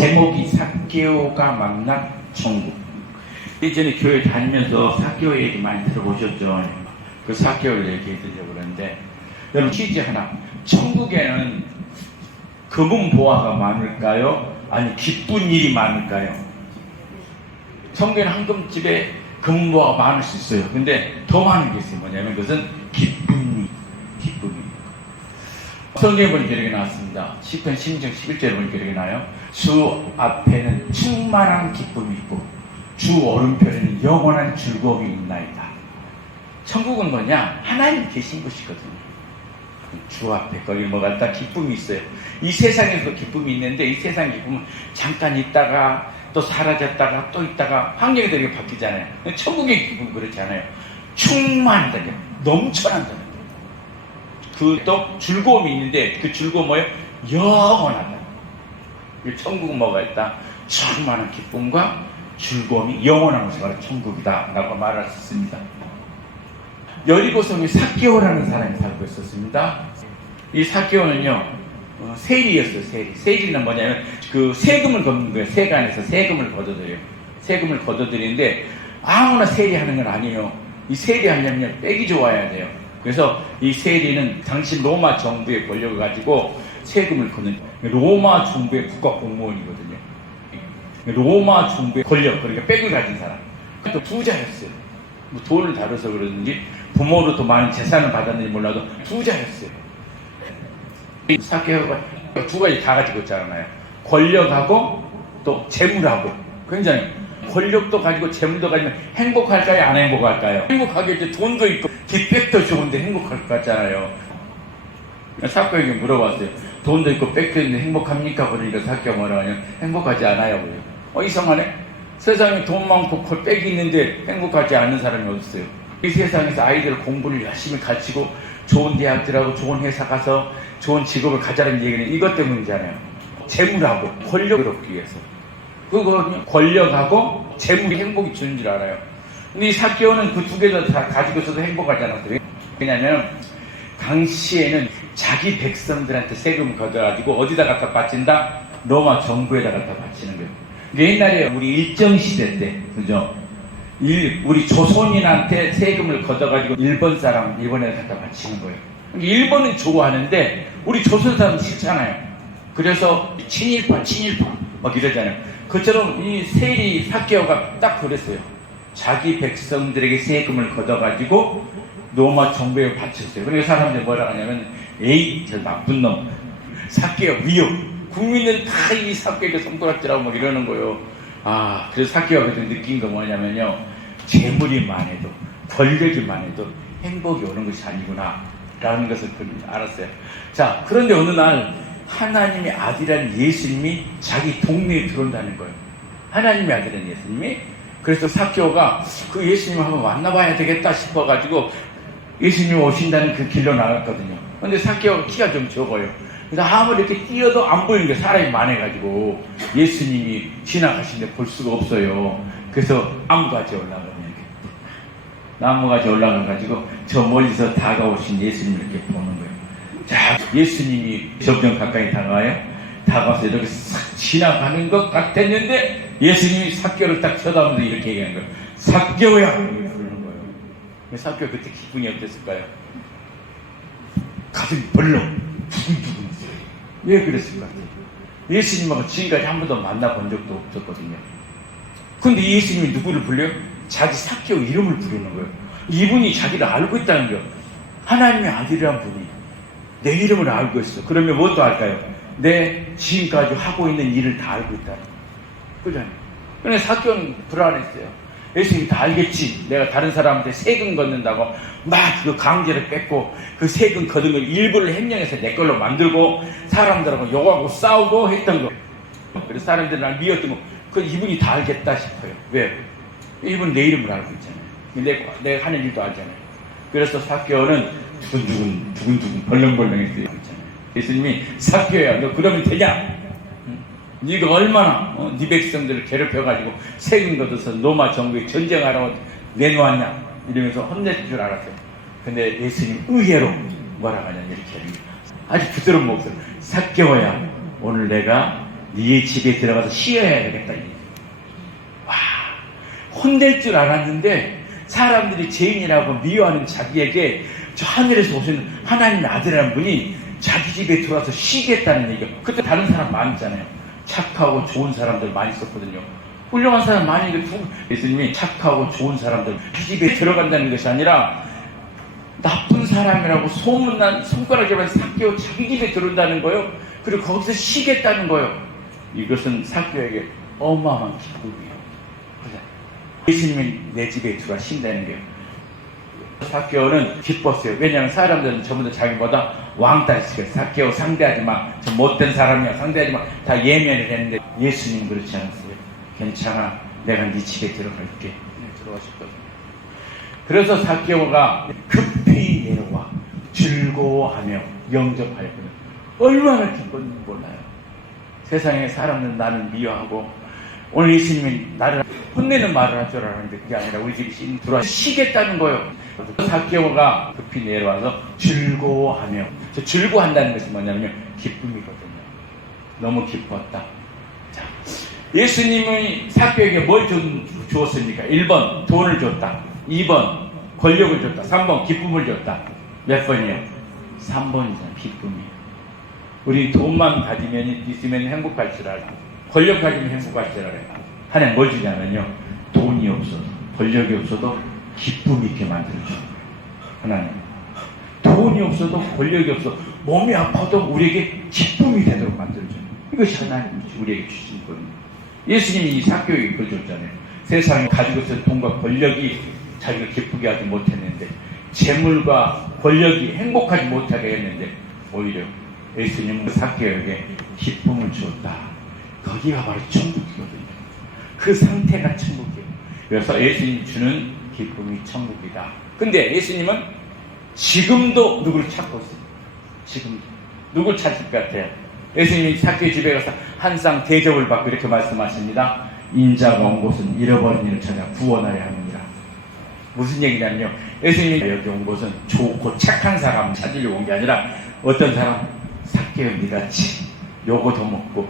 제목이 삭개오가 만난 천국. 예전에 교회 다니면서 삭개오 얘기 많이 들어보셨죠? 그 삭개오를 얘기해 드리려고 그러는데, 여러분 퀴즈 하나. 천국에는 금은 보화가 많을까요? 아니 기쁜 일이 많을까요? 천국에는 황금집에 금은 보화가 많을 수 있어요. 근데 더 많은 게 있어요. 뭐냐면 그것은 기쁨이. 성경에 보니까 이렇게 나왔습니다. 시편 16장 11절에 보니까 이렇게 나와요. 주 앞에는 충만한 기쁨이 있고 주 오른편에는 영원한 즐거움이 있나이다. 천국은 뭐냐? 하나님 계신 곳이거든요. 주 앞에 거기 뭐가 다 기쁨이 있어요. 이 세상에서도 기쁨이 있는데 이 세상 기쁨은 잠깐 있다가 또 사라졌다가 또 있다가 환경이 되게 바뀌잖아요. 천국의 기쁨은 그렇지 않아요. 충만하다, 넘쳐난다. 그 또 즐거움이 있는데 그 즐거움 뭐예요? 영원하다. 천국은 뭐가 있다? 충만한 기쁨과 즐거움이 영원한 것이 바로 천국이다 라고 말할 수 있습니다. 여리고성에 삭개오라는 사람이 살고 있었습니다. 이 삭개오는요 세리였어요. 세리는 뭐냐면 그 세금을 걷는 거예요. 세간에서 세금을 걷어들여요. 세금을 걷어들이는데 아무나 세리하는 건 아니에요. 이 세리하려면 빽이 좋아야 돼요. 그래서 이 세리는 당시 로마 정부의 권력을 가지고 세금을 걷는 로마 정부의 국가 공무원이거든요. 로마 정부의 권력, 그러니까 빽을 가진 사람. 또 부자였어요. 뭐 돈을 다뤄서 그러는지 부모로부터 많은 재산을 받았는지 몰라도 부자였어요. 삭개오가 두 가지 다 가지고 있잖아요. 권력하고 또 재물하고. 굉장히 권력도 가지고 재물도 가지면 행복할까요? 안 행복할까요? 행복하겠죠. 돈도 있고 뒷백도 좋은데 행복할 것 같잖아요. 삭개오에게 물어봤어요. 돈도 있고 백도 있는데 행복합니까? 그러니까 삭개오가 뭐라고 하냐면 행복하지 않아요. 이상하네. 세상에 돈 많고 백이 있는데 행복하지 않는 사람이 어딨어요. 이 세상에서 아이들 공부를 열심히 가르치고 좋은 대학 들어가고 좋은 회사 가서 좋은 직업을 가자는 얘기는 이것 때문이잖아요. 재물하고 권력을 얻기 위해서. 그거는 권력하고 재물이 행복이 주는 줄 알아요. 근데 이 삭개오는 그 두 개도 다 가지고 있어도 행복하지 않았어요. 왜냐면 당시에는 자기 백성들한테 세금을 걷어가지고 어디다 갖다 바친다? 로마 정부에다 갖다 바치는 거예요. 옛날에 우리 일정시대 때, 그죠? 우리 조선인한테 세금을 걷어가지고 일본 사람, 일본에 갖다 바치는 거예요. 일본은 좋아하는데 우리 조선 사람은 싫잖아요. 그래서 친일파 막 이러잖아요. 그처럼 이 세리 삭개오가 딱 그랬어요. 자기 백성들에게 세금을 걷어가지고 로마 정부에 바쳤어요. 그래서 사람들이 뭐라 하냐면 에이 저 나쁜 놈 삭개오 위협. 국민은 다 이 삭개오에게 손가락질하고 막 이러는 거예요. 그래서 삭개오가 그때 느낀 거 뭐냐면요. 재물이 많아도 권력이 많아도 행복이 오는 것이 아니구나 라는 것을 알았어요. 자, 그런데 어느 날 하나님의 아들이라는 예수님이 자기 동네에 들어온다는 거예요. 하나님의 아들이라는 예수님이. 그래서 삭개오가 그 예수님을 한번 만나봐야 되겠다 싶어가지고 예수님이 오신다는 그 길로 나갔거든요. 근데 삭개오가 키가 좀 적어요. 그래서 아무리 이렇게 뛰어도 안 보이는 게 사람이 많아가지고 예수님이 지나가시는데 볼 수가 없어요. 그래서 나무가지에 올라가면 나무가지 올라가가지고 저 멀리서 다가오신 예수님을 이렇게 보는 거예요. 자, 예수님이 점점 가까이 다가와서 이렇게 싹 지나가는 것 같았는데 예수님이 삭개오를 딱 쳐다보면서 이렇게 얘기하는 거예요. 삭개오야! 이렇게 부르는 거예요. 삭개오 그때 기분이 어땠을까요? 가슴이 벌렁 두근두근 했어요. 왜 그랬을 것 같아요? 예수님하고 지금까지 한 번도 만나본 적도 없었거든요. 근데 예수님이 누구를 불러요? 자기 삭개오 이름을 부르는 거예요. 이분이 자기를 알고 있다는 거예요. 하나님의 아들이란 분이 내 이름을 알고 있어. 그러면 무엇도 알까요? 내 지금까지 하고 있는 일을 다 알고 있다는 거예요. 그러잖아요. 그런데 삭개오는 불안했어요. 예수님이 다 알겠지. 내가 다른 사람한테 세금 걷는다고 막 그 강제로 뺏고 그 세금 걷은 걸 일부를 횡령해서 내 걸로 만들고 사람들하고 욕하고 싸우고 했던 거. 그래서 사람들이 날 미웠던 거. 그 이분이 다 알겠다 싶어요. 왜? 이분 내 이름을 알고 있잖아요. 내가 하는 일도 알잖아요. 그래서 삭개오는 두근두근 벌렁벌렁했어요. 예수님이 삭개오야 너 그러면 되냐? 네가 얼마나 네 백성들을 괴롭혀가지고 세금 걷어서 로마 정부에 전쟁하라고 내놓았냐 이러면서 혼내줄 줄 알았어요. 근데 예수님 의외로 뭐라고 하냐 이렇게 아주 부드러운 목소리 삭개오야 오늘 내가 네 집에 들어가서 쉬어야 되겠다. 와, 혼낼 줄 알았는데 사람들이 죄인이라고 미워하는 자기에게 저 하늘에서 오신 하나님의 아들이라는 분이 자기 집에 들어와서 쉬겠다는 얘기예요. 그때 다른 사람 많이 있잖아요. 착하고 좋은 사람들 많이 있었거든요. 훌륭한 사람 많이 있는데 예수님이 착하고 좋은 사람들 그 집에 들어간다는 것이 아니라 나쁜 사람이라고 소문난 손가락으로 삭개오 자기 집에 들어온다는 거예요. 그리고 거기서 쉬겠다는 거예요. 이것은 삭개오에게 어마어마한 기쁨이에요. 예수님이 내 집에 들어와 쉰다는 거예요. 삭개오는 기뻤어요. 왜냐하면 사람들은 전부 다 자기보다 왕따시켜요. 삭개오 상대하지 마. 저 못된 사람이야. 상대하지 마. 다 예면을 했는데 예수님 그렇지 않았어요. 괜찮아. 내가 네 집에 들어갈게. 들어가셨거든요. 그래서 삭개오가 급히 내려와 즐거워하며 영접하였거든요. 얼마나 기뻤는지 몰라요. 세상에 사람은 나를 미워하고 오늘 예수님이 나를 혼내는 말을 할 줄 알았는데 그게 아니라 우리 집에 들어와 쉬겠다는 거예요. 삭개오가 급히 내려와서 즐거워하며, 즐거워한다는 것이 뭐냐면 기쁨이거든요. 너무 기뻤다. 자, 예수님이 삭개오에게 뭘 주었습니까? 1번 돈을 줬다. 2번 권력을 줬다. 3번 기쁨을 줬다. 몇 번이요? 3번이잖아. 기쁨이에요. 우리 돈만 가지면 있으면 행복할 줄 알고 권력 가지면 행복할 줄 알아요. 하나님 뭘 주냐면요, 돈이 없어도 권력이 없어도 기쁨 있게 만들어줘요. 하나님 돈이 없어도 권력이 없어도 몸이 아파도 우리에게 기쁨이 되도록 만들어줘요. 이것이 하나님이 우리에게 주신 거예요. 예수님이 이 삭개오에게 그걸 줬잖아요. 세상에 가지고 있는 돈과 권력이 자기가 기쁘게 하지 못했는데, 재물과 권력이 행복하지 못하게 했는데 오히려 예수님은 삭개오에게 기쁨을 주었다. 거기가 바로 천국이거든요. 그 상태가 천국이에요. 그래서 예수님이 주는 기쁨이 천국이다. 근데 예수님은 지금도 누구를 찾고 있어요. 지금도. 누굴 찾을 것 같아요? 예수님이 삭개오 집에 가서 한 쌍 대접을 받고 이렇게 말씀하십니다. 인자가 온 곳은 잃어버린 이를 찾아 구원하려 합니다. 무슨 얘기냐면요, 예수님이 여기 온 곳은 좋고 착한 사람 찾으려고 온 게 아니라 어떤 사람, 삭개오 니같이 요거 더 먹고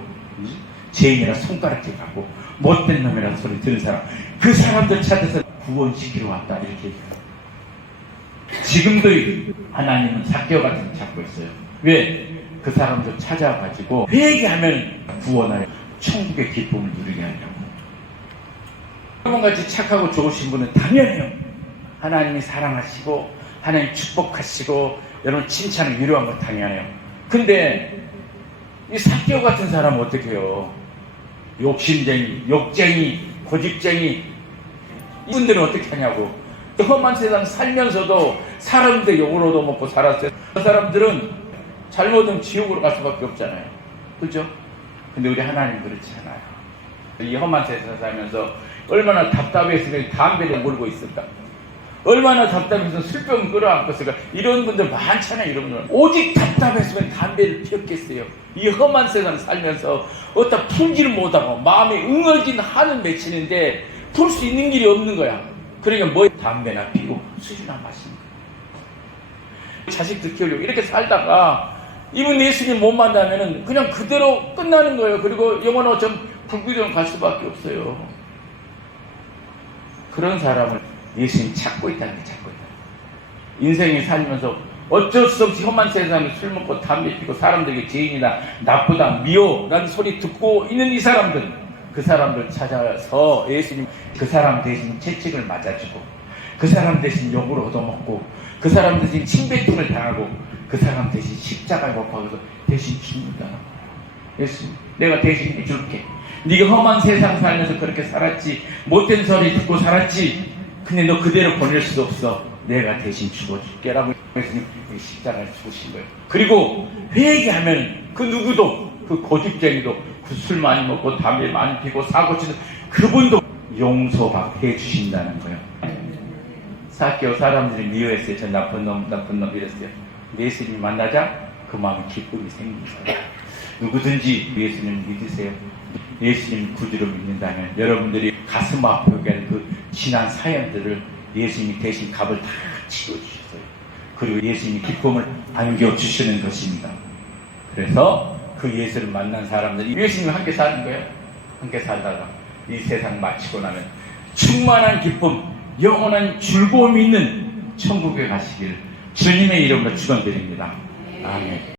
죄인이라 손가락질 하고 못된 놈이라는 소리 들은 사람, 그 사람들 찾아서 구원시키러 왔다. 이렇게 얘기해요. 지금도 하나님은 삭개오 같은 걸 찾고 있어요. 왜? 그 사람들 찾아가지고 회개하면 구원하여 천국의 기쁨을 누리게 하려고. 여러분같이 착하고 좋으신 분은 당연해요. 하나님이 사랑하시고 하나님 축복하시고 여러분 칭찬을 위로한 건 당연해요. 근데 이 삭개오 같은 사람은 어떻게 해요? 욕심쟁이, 욕쟁이, 고집쟁이, 이분들은 어떻게 하냐고. 험한 세상 살면서도 사람들 욕을 얻어먹고 살았어요. 그 사람들은 잘못하면 지옥으로 갈 수밖에 없잖아요. 그죠? 근데 우리 하나님 그렇지 않아요. 이 험한 세상 살면서 얼마나 답답했으면 담배를 몰고 있을까? 얼마나 답답해서 술병을 끌어안겠을까? 이런 분들 많잖아요. 이런 분들 오직 답답했으면 담배를 피웠겠어요. 이 험한 세상 살면서 어디다 풀지를 못하고 마음에 응어진 한은 맺히는데 풀 수 있는 길이 없는 거야. 그러니까 뭐 담배나 피고 술이나 마시는 거야. 자식들 키우려고 이렇게 살다가 이분 예수님 못 만나면은 그냥 그대로 끝나는 거예요. 그리고 영원히 좀 불구덩이로 갈 수밖에 없어요. 그런 사람을 예수님이 찾고 있다는 게 찾고 있다. 인생에 살면서 어쩔 수 없이 험한 세상에 술 먹고 담배 피고 사람들에게 죄인이다, 나쁘다, 미워라는 소리 듣고 있는 이 사람들, 그 사람들 찾아서 예수님 그 사람 대신 채찍을 맞아주고, 그 사람 대신 욕을 얻어먹고, 그 사람 대신 침뱉음을 당하고, 그 사람 대신 십자가에 못 박아서 대신 죽는다. 예수님, 내가 대신 해줄게. 네가 험한 세상 살면서 그렇게 살았지, 못된 소리 듣고 살았지, 근데 너 그대로 보낼 수도 없어. 내가 대신 죽어줄게 라고 예수님 십자가를 죽으신 거예요. 그리고 회개하면 그 누구도, 그 고집쟁이도, 그 술 많이 먹고 담배 많이 피고 사고 치는 그분도 용서해 주신다는 거예요. 삭개오 사람들이 미워했어요. 저 나쁜 놈 이랬어요. 예수님 만나자 그 마음에 기쁨이 생긴 거예요. 누구든지 예수님 믿으세요. 예수님 구주로 믿는다면 여러분들이 가슴 아프게 하는 그 지난 사연들을 예수님이 대신 값을 다 치러주셨어요. 그리고 예수님이 기쁨을 안겨주시는 것입니다. 그래서 그 예수를 만난 사람들이 예수님과 함께 사는 거예요. 함께 살다가 이 세상 마치고 나면 충만한 기쁨, 영원한 즐거움이 있는 천국에 가시길 주님의 이름으로 축원드립니다. 아멘.